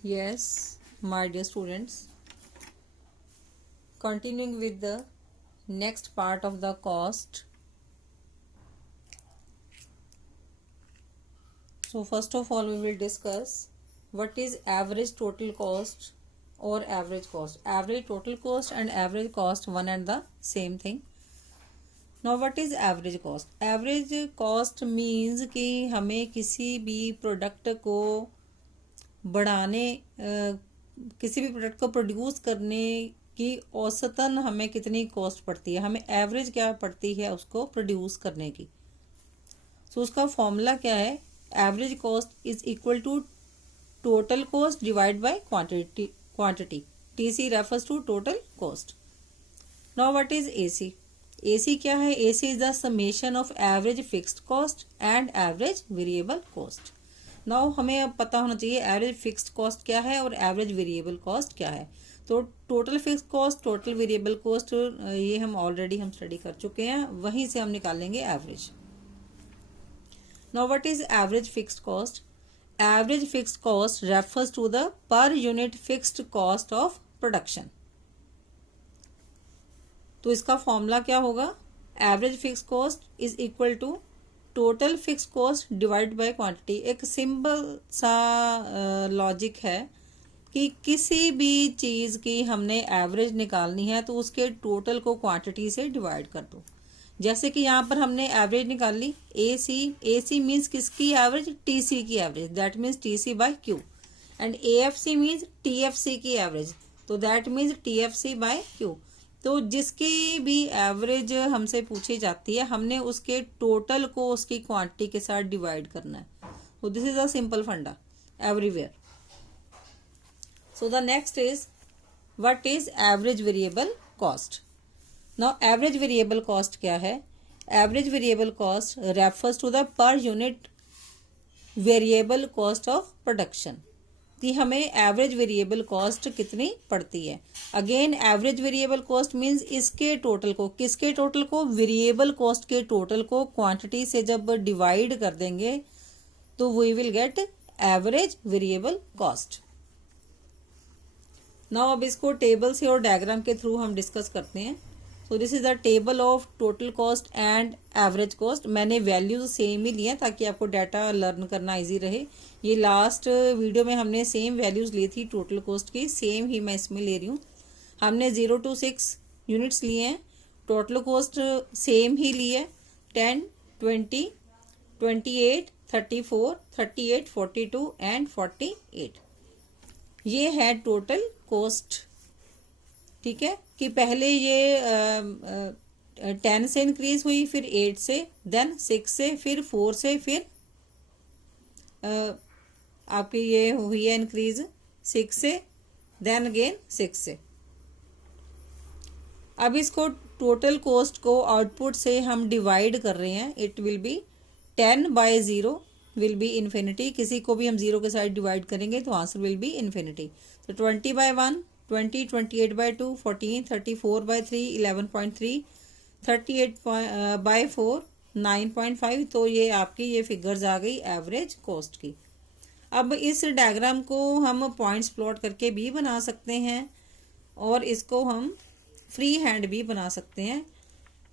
Yes, my dear students, continuing with the next part of the cost. So first of all, we will discuss what is average total cost or average cost. Average total cost and average cost one and the same thing. Now what is average cost? Average cost means कि हमें किसी भी product को बढ़ाने किसी भी product को produce करने की औसतन हमें कितनी कॉस्ट पड़ती है, हमें एवरेज क्या पड़ती है उसको प्रोड्यूस करने की। सो उसका फॉर्मूला क्या है? Average cost is equal to total cost divide by quantity. TC refers to total cost. Now what is AC? AC क्या है? AC is the summation of average fixed cost and average variable cost. Now हमें अब पता होना चाहिए average fixed cost क्या है और एवरेज वेरिएबल कॉस्ट क्या है। तो total fixed cost, total variable cost, ये हम ऑलरेडी स्टडी कर चुके हैं, वहीं से हम निकालेंगे average. Now what is average fixed cost? Average fixed cost refers to the per unit fixed cost of production. तो इसका फॉर्मूला क्या होगा? Average fixed cost is equal to total fix cost divide by quantity. एक simple सा logic है कि किसी भी चीज की हमने एवरेज निकालनी है तो उसके टोटल को क्वांटिटी से डिवाइड कर दो। जैसे कि यहाँ पर हमने एवरेज निकाल ली A C. A C means किसकी एवरेज? टी सी की average, that means T C by Q. And A F C means T F C की एवरेज, तो that means T F C by Q. तो जिसकी भी average हमसे पूछी जाती है हमने उसके टोटल को उसकी क्वांटिटी के साथ डिवाइड करना है। तो this is a simple funda everywhere. So the next is what is average variable cost. Now average variable cost क्या है? Average variable cost refers to the per unit variable cost of production कि हमें average variable cost कितनी पड़ती है। Again average variable cost means इसके total को, किसके टोटल को? वेरिएबल कॉस्ट के टोटल को क्वांटिटी से जब डिवाइड कर देंगे तो we will get average variable cost. Now अब इसको टेबल से और डायग्राम के थ्रू हम डिस्कस करते हैं। तो this is the table of total cost and average cost. मैंने वैल्यूज सेम ही लिए ताकि आपको डाटा लर्न करना इजी रहे। ये लास्ट वीडियो में हमने सेम वैल्यूज ली थी टोटल कॉस्ट की, सेम ही मैं इसमें ले रही हूँ। हमने 0 to 6 यूनिट्स लिए हैं। टोटल कॉस्ट सेम ही ली है, 10, 20, 28, 34, 38, 42 एंड 48। ये है टोटल कॉस्ट। ठीक है कि पहले ये 10 से इंक्रीज हुई, फिर 8 से, देन 6 से, फिर 4 से, फिर आपकी ये हुई है इंक्रीज 6 से, देन अगेन 6 से। अब इसको टोटल कॉस्ट को आउटपुट से हम डिवाइड कर रहे हैं। It will be 10/0 will be infinity. किसी को भी हम 0 के साथ डिवाइड करेंगे तो आंसर विल बी इन्फिनिटी। तो 20/1, 20, 28/2, 14, 34/3, 11.3, 38/4, 9.5। तो ये आपकी ये फिगर्स आ गई एवरेज कॉस्ट की। अब इस डायग्राम को हम पॉइंट्स प्लॉट करके भी बना सकते हैं और इसको हम फ्री हैंड भी बना सकते हैं।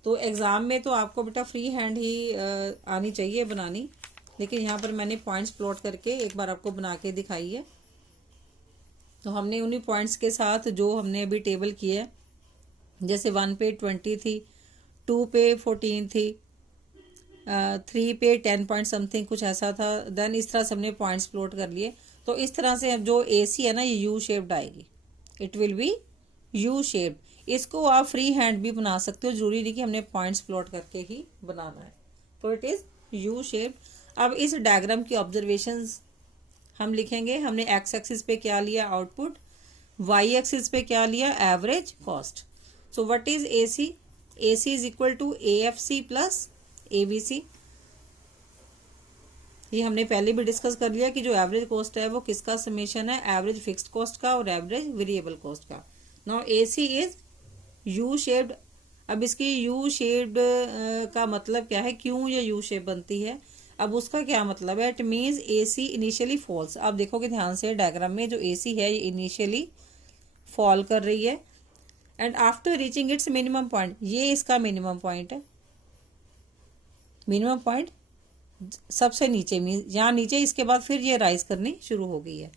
तो एग्ज़ाम में तो आपको बेटा फ्री हैंड ही आनी चाहिए बनानी, लेकिन यहाँ पर मैंने पॉइंट्स प्लॉट करके एक बार आपको बना के दिखाई है। तो हमने उन्हीं पॉइंट्स के साथ जो हमने अभी टेबल किया है, जैसे 1 पे 20 थी, 2 पे 14 थी, 3 पे 10 पॉइंट समथिंग कुछ ऐसा था। देन इस तरह से हमने पॉइंट्स प्लॉट कर लिए। तो इस तरह से अब जो एसी है ना ये यू शेप्ड आएगी, it will be U shaped. इसको आप फ्री हैंड भी बना सकते हो, जरूरी नहीं कि हमने पॉइंट्स प्लॉट करके ही बनाना है। तो इट इज यू शेप्ड। अब इस डायग्राम की ऑब्जर्वेशंस हम लिखेंगे। हमने एक्स एक्सिस पे क्या लिया? आउटपुट। वाई एक्सिस पे क्या लिया? Average cost. So what is AC? AC is equal to AFC plus AVC. ये हमने पहले भी डिस्कस कर लिया कि जो एवरेज कॉस्ट है वो किसका समेशन है? एवरेज फिक्स्ड कॉस्ट का और एवरेज वेरिएबल कॉस्ट का। Now AC is U shaped. अब इसकी यू शेप्ड का मतलब क्या है? क्यों ये यू शेप बनती है? अब उसका क्या मतलब है, it means AC initially falls. आप देखोगे ध्यान से डायग्राम में, जो AC है ये इनिशियली फॉल कर रही है and after reaching it's minimum point, ये इसका मिनिमम पॉइंट है। मिनिमम पॉइंट सबसे नीचे, यहाँ नीचे, इसके बाद फिर ये राइज करनी शुरू हो गई है।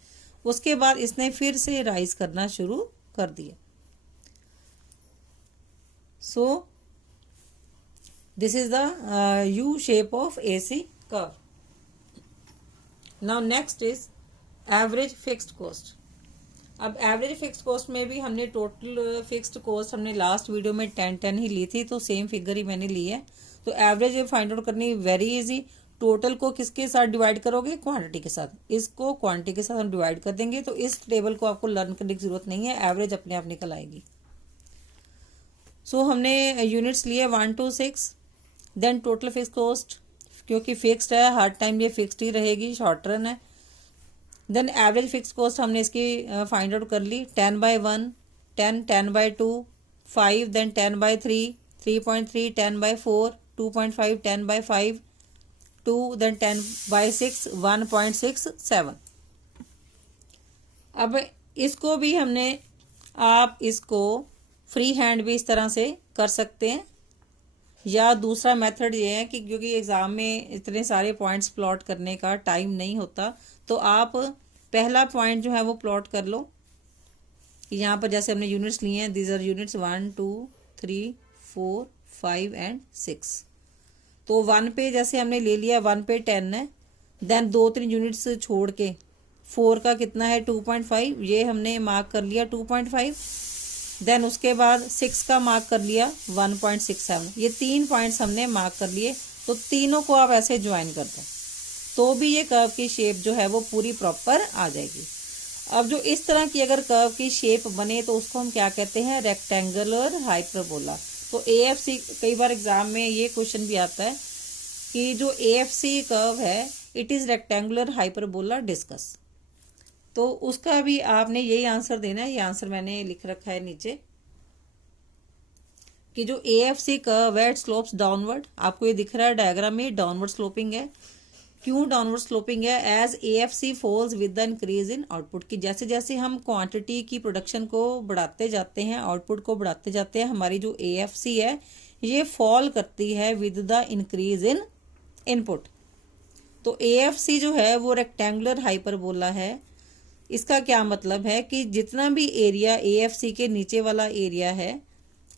उसके बाद इसने फिर से राइज करना शुरू कर दिया। सो this is the U shape of AC curve. Now next is average fixed cost. अब एवरेज फिक्स्ड कॉस्ट में भी हमने टोटल फिक्स्ड कॉस्ट हमने लास्ट वीडियो में 10 ही ली थी, तो सेम फिगर ही मैंने ली है। तो एवरेज फाइंड आउट करनी वेरी इजी। टोटल को किसके साथ डिवाइड करोगे, क्वांटिटी के साथ। इसको क्वांटिटी के साथ हम डिवाइड कर देंगे, तो इस टेबल को आपको लर्न करने की जरूरत नहीं है, एवरेज अपने आप निकल आएगी। सो हमने यूनिट्स लिए 1 to 6। Then total fix cost, क्योंकि फिक्स्ड है हर टाइम ये फिक्स्ड ही रहेगी, शॉर्ट रन है। देन एवरेज फिक्स कॉस्ट हमने इसकी फाइंड आउट कर ली, 10/1, 10, 10/2, 5, देन 10/3, 3.3, 10/4, 2.5, 10/5, 2, देन 10/6, 1.67। अब इसको भी हमने, आप इसको फ्री हैंड भी इस तरह से कर सकते हैं, या दूसरा मेथड ये है कि क्योंकि एग्जाम में इतने सारे पॉइंट्स प्लॉट करने का टाइम नहीं होता, तो आप पहला पॉइंट जो है वो प्लॉट कर लो। यहाँ पर जैसे हमने यूनिट्स लिए हैं, दीज आर यूनिट्स 1, 2, 3, 4, 5 एंड 6। तो 1 पे जैसे हमने ले लिया, 1 पे 10 है। देन 2-3 यूनिट्स छोड़ के 4 का कितना है 2.5, ये हमने मार्क कर लिया 2.5। देन उसके बाद 6 का मार्क कर लिया 1.67। ये 3 पॉइंट्स हमने मार्क कर लिए। तो तीनों को आप ऐसे ज्वाइन कर दो, तो भी ये कर्व की शेप जो है वो पूरी प्रॉपर आ जाएगी। अब जो इस तरह की अगर कर्व की शेप बने तो उसको हम क्या कहते हैं, रेक्टेंगुलर हाइपरबोला। तो AFC, कई बार एग्जाम में ये क्वेश्चन भी आता है कि जो AFC कर्व है it is rectangular hyperbola discuss. तो उसका भी आपने यही आंसर देना है। ये आंसर मैंने लिख रखा है नीचे कि जो AFC कर्व है इट स्लोप्स डाउनवर्ड। आपको ये दिख रहा है डायग्राम में, डाउनवर्ड स्लोपिंग है। क्यों डाउनवर्ड स्लोपिंग है, as AFC falls with the increase in output. की जैसे जैसे हम क्वांटिटी की प्रोडक्शन को बढ़ाते जाते हैं, आउटपुट को बढ़ाते जाते हैं, हमारी जो AFC है ये फॉल करती है with the increase in input. तो AFC जो है वो रेक्टेंगुलर हाइपरबोला है। इसका क्या मतलब है कि जितना भी एरिया AFC के नीचे वाला एरिया है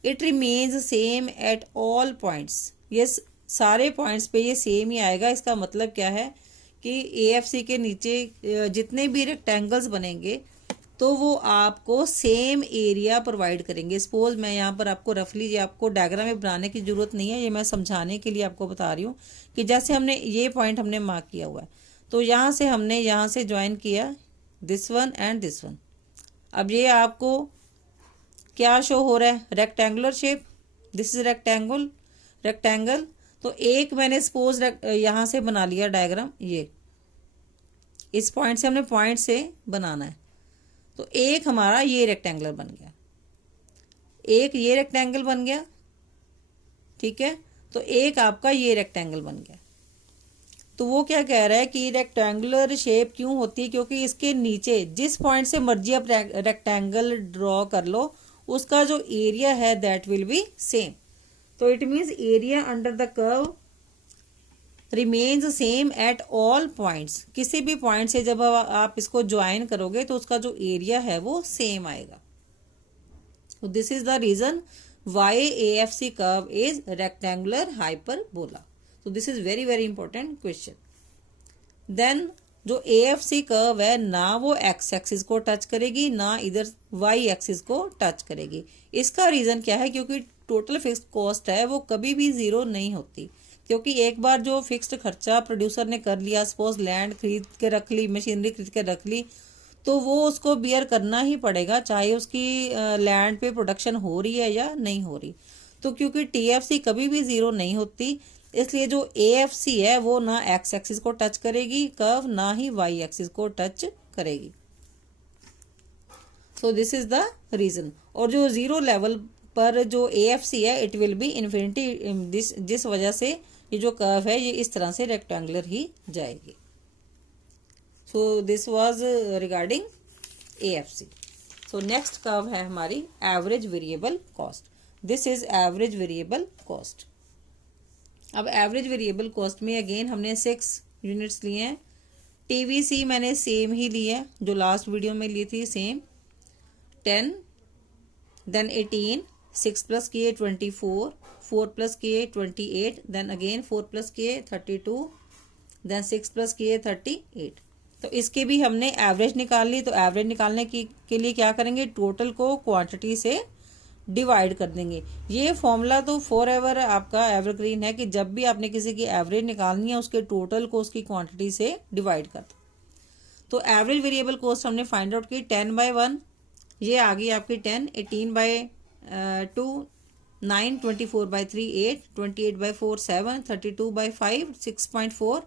it remains same at all points. ये सारे पॉइंट्स पे ये सेम ही आएगा। इसका मतलब क्या है कि AFC के नीचे जितने भी रेक्टेंगल्स बनेंगे तो वो आपको सेम एरिया प्रोवाइड करेंगे। सपोज मैं यहाँ पर आपको रफली, ये आपको डायग्राम में बनाने की जरूरत नहीं है, ये मैं समझाने के लिए आपको बता रही हूँ कि जैसे हमने ये पॉइंट हमने मार्क किया हुआ है, तो यहाँ से हमने यहाँ से ज्वाइन किया this one and this one. अब ये आपको क्या शो हो रहा है, rectangular shape. This is rectangle. तो एक मैंने सपोज यहाँ से बना लिया डायग्राम, ये इस पॉइंट से हमने पॉइंट से बनाना है, तो एक हमारा ये रेक्टेंगुलर बन गया, एक ये रेक्टेंगल बन गया, ठीक है। तो एक आपका ये रेक्टेंगल बन गया। तो वो क्या कह रहा है कि रेक्टेंगुलर शेप क्यों होती है, क्योंकि इसके नीचे जिस पॉइंट से मर्जी आप रेक्टेंगल ड्रॉ कर लो उसका जो एरिया है दैट विल बी सेम। तो it means area under the curve remains same at all points. किसी भी पॉइंट से जब आप इसको ज्वाइन करोगे तो उसका जो एरिया है वो सेम आएगा। तो this is the reason why AFC curve is rectangular hyperbola. तो this is very very important question. Then जो AFC कर्व है ना वो X एक्सिस को टच करेगी ना इधर Y एक्सिस को टच करेगी। इसका रीजन क्या है, क्योंकि टोटल फिक्स्ड कॉस्ट है वो कभी भी जीरो नहीं होती। क्योंकि एक बार जो फिक्स्ड खर्चा प्रोड्यूसर ने कर लिया, सपोज लैंड खरीद के रख ली, मशीनरी खरीद के रख ली, तो वो उसको बियर करना ही पड़ेगा, चाहे उसकी लैंड पे प्रोडक्शन हो रही है या नहीं हो रही। तो क्योंकि TFC कभी भी जीरो नहीं होती, इसलिए जो AFC है वो ना X एक्सिस को टच करेगी कर्व, ना ही Y एक्सिस को टच करेगी। So this is the reason. और जो जीरो लेवल पर जो AFC है इट विल बी इन्फिनिटी, जिस वजह से ये जो कर्व है ये इस तरह से रेक्टेंगुलर ही जाएगी। So this was regarding AFC। So next curve है हमारी average variable cost. This is average variable cost. अब एवरेज वेरिएबल कॉस्ट में अगेन हमने 6 यूनिट्स लिए हैं। TVC मैंने सेम ही ली है जो लास्ट वीडियो में ली थी, सेम 10, देन 18, 6 प्लस किए 24, 4 प्लस किए 28, देन अगेन 4 प्लस किए 32, देन 6 प्लस किए 38। तो इसके भी हमने एवरेज निकाल ली। तो एवरेज निकालने के लिए क्या करेंगे, टोटल को क्वांटिटी से डिवाइड कर देंगे। ये फॉर्मूला तो फॉर एवर आपका एवरग्रीन है कि जब भी आपने किसी की एवरेज निकालनी है उसके टोटल को उसकी क्वांटिटी से डिवाइड कर दो। तो एवरेज वेरिएबल कॉस्ट हमने फाइंड आउट की 10/1, ये आ गई आपकी 10, 18/2, 9, 24/3 8, 28/4 7, 32/5 6.4,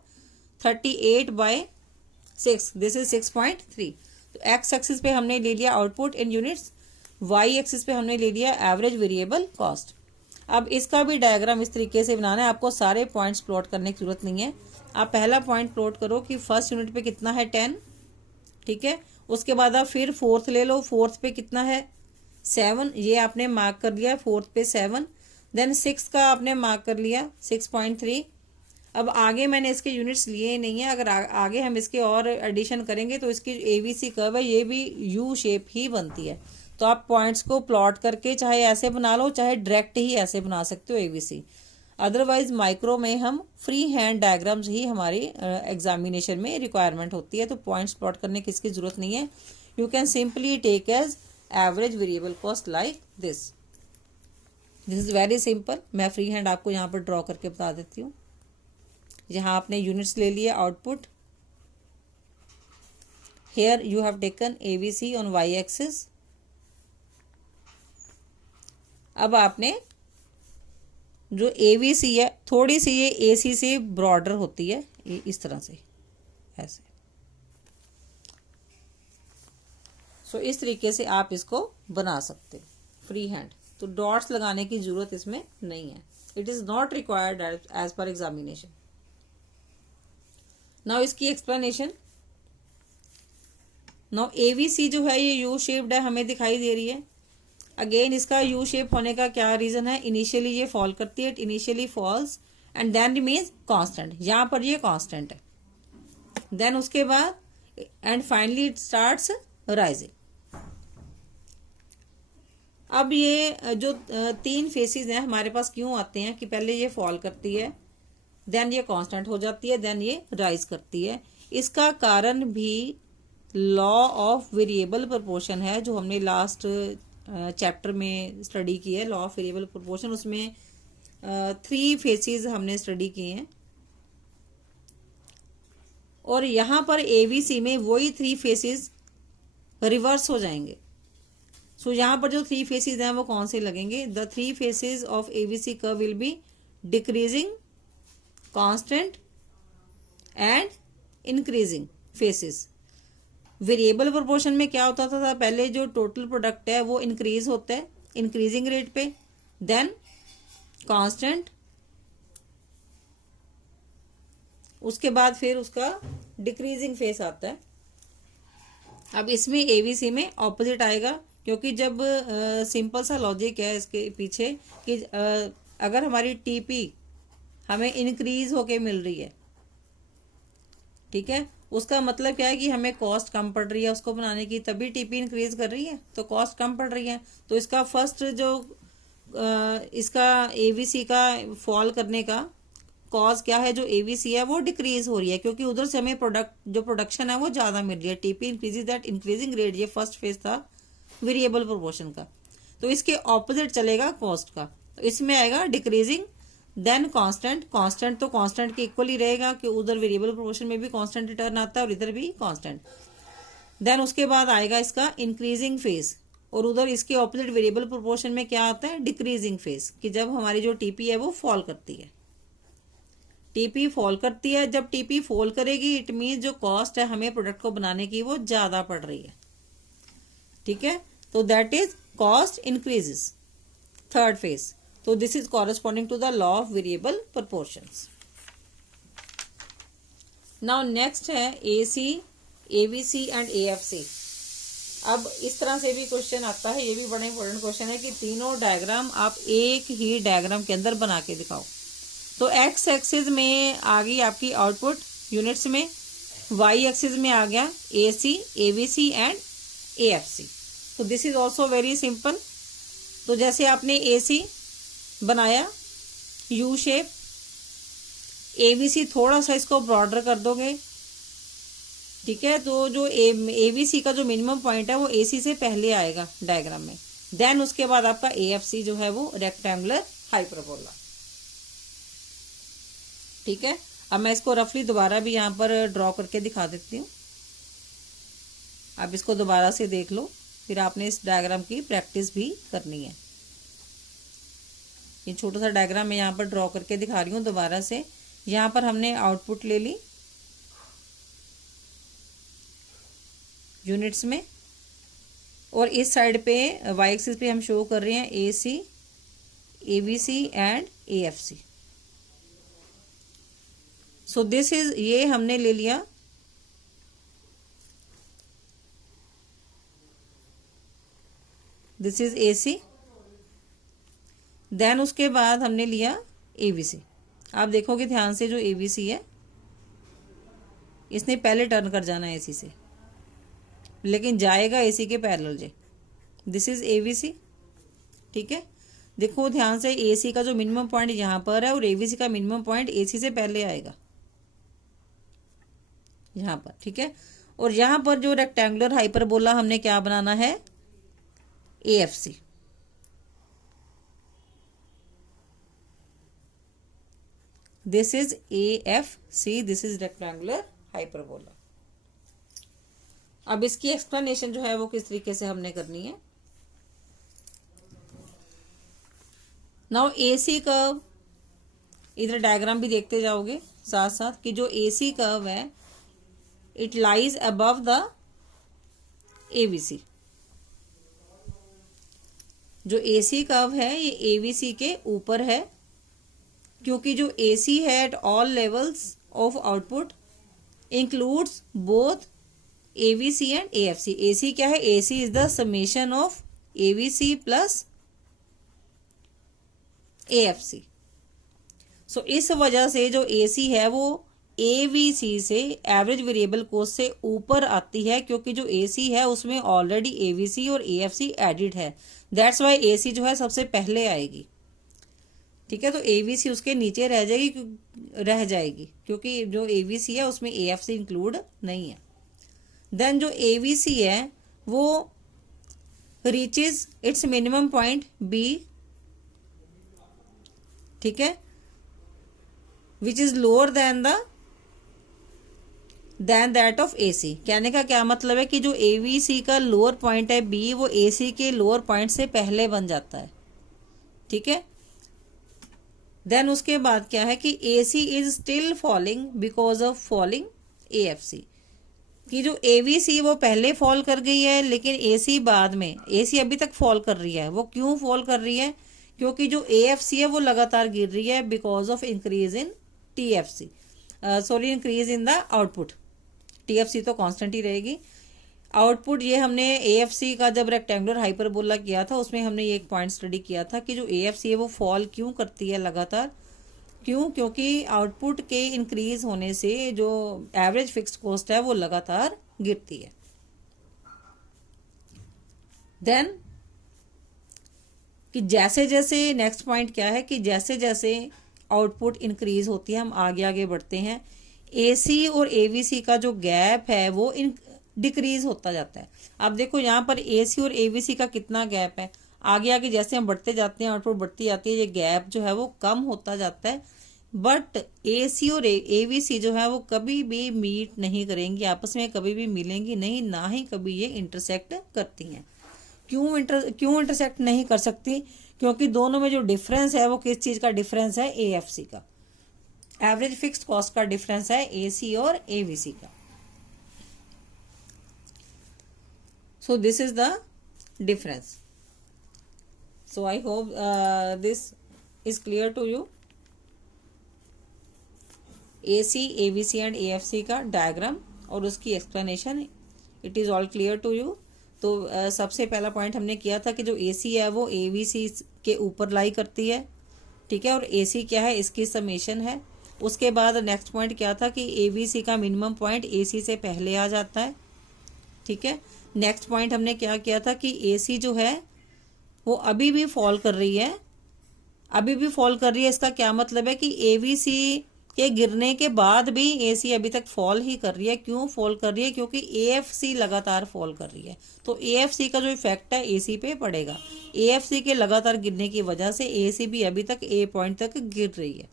38/6, दिस इज 6.3। तो एक्स एक्सिस पे हमने ले लिया output in units, Y axis पे हमने ले लिया एवरेज वेरिएबल कॉस्ट। अब इसका भी डायग्राम इस तरीके से बनाना है, आपको सारे पॉइंट्स प्लॉट करने की जरूरत नहीं है। आप पहला पॉइंट प्लॉट करो कि फर्स्ट यूनिट पे कितना है 10, ठीक है। उसके बाद आप फिर फोर्थ ले लो, फोर्थ पे कितना है 7, ये आपने मार्क कर लिया, फोर्थ पे 7। देन 6 का आपने मार्क कर लिया 6.3। अब आगे मैंने इसके यूनिट्स लिए ही नहीं है, अगर आगे हम इसके और एडिशन करेंगे तो इसकी ABC कर्व है, ये भी U शेप ही बनती है। तो आप पॉइंट्स को प्लॉट करके चाहे ऐसे बना लो, चाहे डायरेक्ट ही ऐसे बना सकते हो ABC। अदरवाइज माइक्रो में हम फ्री हैंड डायग्राम्स ही हमारी एग्जामिनेशन में रिक्वायरमेंट होती है, तो पॉइंट्स प्लॉट करने की इसकी जरूरत नहीं है। You can simply take as average variable cost like this. This is very simple. मैं फ्री हैंड आपको यहाँ पर ड्रॉ करके बता देती हूँ। यहाँ आपने यूनिट्स ले लिए output, here you have taken ABC on Y axis. अब आपने जो ABC है थोड़ी सी ये AC से ब्रॉडर होती है, ये इस तरह से ऐसे। सो इस तरीके से आप इसको बना सकते हो फ्री हैंड। तो डॉट्स लगाने की जरूरत इसमें नहीं है, it is not required as per examination. Now इसकी एक्सप्लेनेशन। नाउ ABC जो है ये U शेप्ड है, हमें दिखाई दे रही है। अगेन इसका U शेप होने का क्या रीजन है, इनिशियली ये फॉल करती है, initially falls and then remains constant. यहां पर ये कांस्टेंट है, देन उसके बाद and finally it starts rising. अब ये जो 3 फेसेस हैं हमारे पास क्यों आते हैं कि पहले ये फॉल करती है, देन ये कांस्टेंट हो जाती है, देन ये राइज करती है। इसका कारण भी लॉ ऑफ वेरिएबल प्रोपोर्शन है, जो हमने लास्ट चैप्टर में स्टडी की है, लॉ ऑफ वेरिएबल प्रोपोर्शन। उसमें 3 फेसेस हमने स्टडी किए हैं और यहां पर ABC में वही 3 फेसेस रिवर्स हो जाएंगे। सो यहां पर जो 3 फेसेस हैं वो कौन से लगेंगे, the 3 faces of ABC curve will be decreasing, constant and increasing faces. Variable proportion में क्या होता था, पहले जो टोटल प्रोडक्ट है वो इंक्रीज होता है इंक्रीजिंग रेट पे, देन कांस्टेंट, उसके बाद फिर उसका डिक्रीजिंग फेस आता है। अब इसमें ABC में ऑपोजिट आएगा, क्योंकि जब सिंपल सा लॉजिक है इसके पीछे कि अगर हमारी TP हमें इंक्रीज होके मिल रही है, ठीक है, उसका मतलब क्या है कि हमें कॉस्ट कम पड़ रही है उसको बनाने की, तभी TP इंक्रीज कर रही है, तो कॉस्ट कम पड़ रही है। तो इसका फर्स्ट जो इसका ABC का फॉल करने का कॉज क्या है, जो ABC है वो डिक्रीज हो रही है, क्योंकि उधर से हमें प्रोडक्शन है वो ज्यादा मिल रही है। TP increases that increasing rate, ये फर्स्ट फेज था वेरिएबल प्रोपोर्शन का। तो इसके ऑपोजिट चलेगा कॉस्ट का, तो इसमें आएगा डिक्रीजिंग, देन कांस्टेंट। कांस्टेंट तो कांस्टेंट के इक्वल ही रहेगा कि उधर वेरिएबल प्रोपोर्शन में भी कांस्टेंट रिटर्न आता है और इधर भी कांस्टेंट। देन उसके बाद आएगा इसका इंक्रीजिंग फेज, और उधर इसके ऑपोजिट वेरिएबल प्रोपोर्शन में क्या आता है, डिक्रीजिंग फेज, कि जब हमारी जो TP है वो फॉल करती है। TP फॉल करती है, जब TP फॉल करेगी इट मीन जो कॉस्ट है हमें प्रोडक्ट को बनाने की वो ज्यादा पड़ रही है, ठीक है। तो that is cost increases, third phase. So this is corresponding to the law of variable proportions. Now next है AC, ABC एंड AFC। अब इस तरह से भी क्वेश्चन आता है, ये भी बड़ा इंपॉर्टेंट क्वेश्चन है कि तीनों डायग्राम आप एक ही डायग्राम के अंदर बना के दिखाओ। तो एक्स एक्सिस में आ गई आपकी आउटपुट यूनिट्स में, वाई एक्सिस में आ गया AC, ABC एंड AFC। तो this is also very simple. तो जैसे आपने AC बनाया यू शेप, ABC थोड़ा सा इसको ब्रॉडर कर दोगे, ठीक है। तो जो ABC का जो मिनिमम पॉइंट है वो AC से पहले आएगा डायग्राम में, देन उसके बाद आपका AFC जो है वो रेक्टेंगुलर हाइपरबोला, ठीक है। अब मैं इसको रफली दोबारा भी यहाँ पर ड्रॉ करके दिखा देती हूँ। आप इसको दोबारा से देख लो, फिर आपने इस डायग्राम की प्रैक्टिस भी करनी है। ये छोटा सा डायग्राम मैं यहाँ पर ड्रॉ करके दिखा रही हूँ दोबारा से। यहाँ पर हमने आउटपुट ले ली यूनिट्स में, और इस साइड पे वाई एक्सिस पे हम शो कर रहे हैं AC, ABC and AFC। So this is, ये हमने ले लिया दिस इज AC, देन उसके बाद हमने लिया ABC। आप देखोगे ध्यान से, जो ABC है इसने पहले टर्न कर जाना है AC से, लेकिन जाएगा AC के parallel J. This is ABC, ठीक है। देखो ध्यान से, AC का जो मिनिमम पॉइंट यहाँ पर है और ABC का मिनिमम पॉइंट AC से पहले आएगा यहाँ पर, ठीक है। और यहाँ पर जो रेक्टेंगुलर हाइपरबोला हमने क्या बनाना है, AFC। This is AFC, this is rectangular hyperbola. अब इसकी एक्सप्लेनेशन जो है वो किस तरीके से हमने करनी है। नाउ AC कर्व, इधर डायग्राम भी देखते जाओगे साथ साथ कि जो AC कर्व है it lies above the ABC। जो AC कर्व है ये ABC के ऊपर है, क्योंकि जो AC है at all levels of output includes both ABC and AFC। AC क्या है, AC is the summation of ABC plus AFC। सो इस वजह से जो AC है वो AVC से, एवरेज वेरिएबल कॉस्ट से ऊपर आती है, क्योंकि जो AC है उसमें ऑलरेडी AVC और AFC एडिड है। दैट्स वाई AC जो है सबसे पहले आएगी, ठीक है। तो AVC उसके नीचे रह जाएगी क्योंकि जो AVC है उसमें AFC इंक्लूड नहीं है। देन जो AVC है वो reaches it's minimum point B, ठीक है, which is lower than that of AC। कहने का क्या मतलब है कि जो AVC का लोअर पॉइंट है B, वो AC के लोअर पॉइंट से पहले बन जाता है, ठीक है। देन उसके बाद क्या है कि AC is still falling because of falling AFC, कि जो AVC वो पहले फॉल कर गई है लेकिन AC बाद में, AC अभी तक फॉल कर रही है। वो क्यों फॉल कर रही है, क्योंकि जो AFC है वो लगातार गिर रही है because of increase in TFC, sorry increase in the output. TFC तो कांस्टेंट ही रहेगी। आउटपुट ये हमने AFC का जब रेक्टेंगुलर हाइपरबोला किया था उसमें हमने ये एक पॉइंट स्टडी किया था कि जो AFC है वो फॉल क्यों करती है लगातार, क्यों, क्योंकि आउटपुट के इंक्रीज होने से जो एवरेज फिक्स्ड कॉस्ट है वो लगातार गिरती है। देन कि जैसे जैसे नेक्स्ट पॉइंट क्या है कि जैसे जैसे आउटपुट इंक्रीज होती है, हम आगे आगे बढ़ते हैं, AC और AVC का जो गैप है वो डिक्रीज होता जाता है। अब देखो यहाँ पर AC और AVC का कितना गैप है, आगे आगे जैसे हम बढ़ते जाते हैं आउटपुट बढ़ती जाती है, ये गैप जो है वो कम होता जाता है। बट AC और AVC जो है वो कभी भी मीट नहीं करेंगी, आपस में कभी भी मिलेंगी नहीं, ना ही कभी ये इंटरसेक्ट करती हैं। क्यों इंटरसेक्ट नहीं कर सकती, क्योंकि दोनों में जो डिफरेंस है वो किस चीज का डिफरेंस है, AFC का, एवरेज फिक्स्ड कॉस्ट का डिफरेंस है AC और AVC का। सो this is the difference. So I hope this is clear to you. AC, AVC and AFC का डायग्राम और उसकी explanation. It is all clear to you. तो सबसे पहला पॉइंट हमने किया था कि जो AC है वो AVC के ऊपर लाई करती है, ठीक है, और AC क्या है, इसकी समेशन है। उसके बाद नेक्स्ट पॉइंट क्या था कि AVC का मिनिमम पॉइंट AC से पहले आ जाता है, ठीक है। नेक्स्ट पॉइंट हमने क्या किया था कि AC जो है वो अभी भी फॉल कर रही है, अभी भी फॉल कर रही है। इसका क्या मतलब है कि AVC के गिरने के बाद भी AC अभी तक फॉल ही कर रही है। क्यों फॉल कर रही है? क्योंकि AFC लगातार फॉल कर रही है। तो AFC का जो इफेक्ट है AC पे पड़ेगा। AFC के लगातार गिरने की वजह से AC भी अभी तक A पॉइंट तक गिर रही है।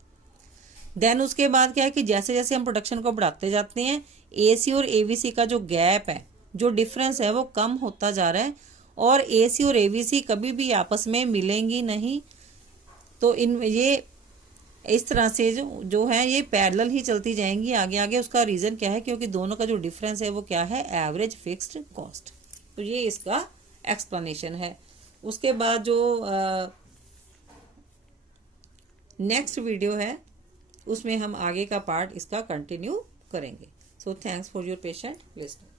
देन उसके बाद क्या है कि जैसे जैसे हम प्रोडक्शन को बढ़ाते जाते हैं, AC और AVC का जो गैप है, जो डिफरेंस है, वो कम होता जा रहा है और AC और AVC कभी भी आपस में मिलेंगी नहीं। तो इन ये इस तरह से जो है ये पैरेलल ही चलती जाएंगी आगे आगे। उसका रीज़न क्या है? क्योंकि दोनों का जो डिफरेंस है वो क्या है? Average fixed cost. तो ये इसका एक्सप्लेनेशन है। उसके बाद जो नेक्स्ट वीडियो है उसमें हम आगे का पार्ट इसका कंटिन्यू करेंगे। So thanks for your patient listening.